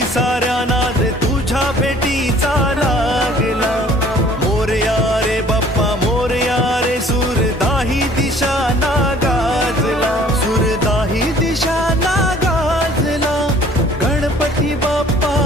साऱ्या नाद तुझ्या भेटीचा लागला. मोरया रे बाप्पा मोरया रे, सुरताही दिशाना गाजला, सुरताही दिशाना गाजला. गणपती बाप्पा